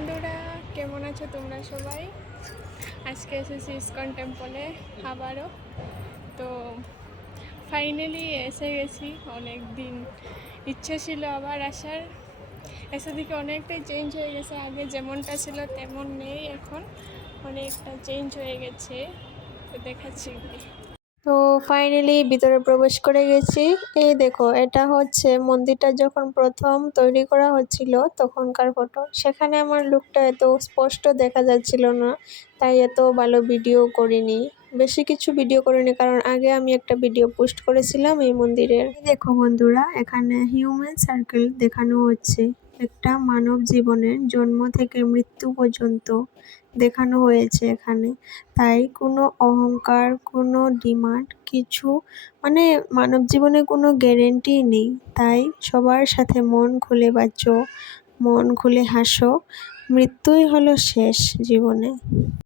বন্ধুরা, কেমন আছো তোমরা সবাই? আজকে এসেছি ইসকন টেম্পলে আবারও। তো ফাইনালি এসে গেছি। অনেক দিন ইচ্ছে ছিল আবার আসার। এসে দেখি অনেকটাই চেঞ্জ হয়ে গেছে, আগে যেমনটা ছিল তেমন নেই, এখন অনেকটা চেঞ্জ হয়ে গেছে। তো দেখাচ্ছি। তো ফাইনালি ভিতরে প্রবেশ করে গেছি। এই দেখো, এটা হচ্ছে মন্দিরটা যখন প্রথম তৈরি করা হচ্ছিল তখনকার ফটো। সেখানে আমার লুকটা এত স্পষ্ট দেখা যাচ্ছিল না, তাই এত ভালো ভিডিও করিনি, বেশি কিছু ভিডিও করিনি, কারণ আগে আমি একটা ভিডিও পোস্ট করেছিলাম এই মন্দিরের। দেখো বন্ধুরা, এখানে হিউম্যান সার্কেল দেখানো হচ্ছে। একটা মানব জীবনের জন্ম থেকে মৃত্যু পর্যন্ত দেখানো হয়েছে এখানে। তাই কোনো অহংকার, কোনো ডিমান্ড কিছু, মানে মানব জীবনে কোনো গ্যারেন্টি নেই। তাই সবার সাথে মন খুলে বাঁচো, মন খুলে হাসো। মৃত্যুই হলো শেষ জীবনে।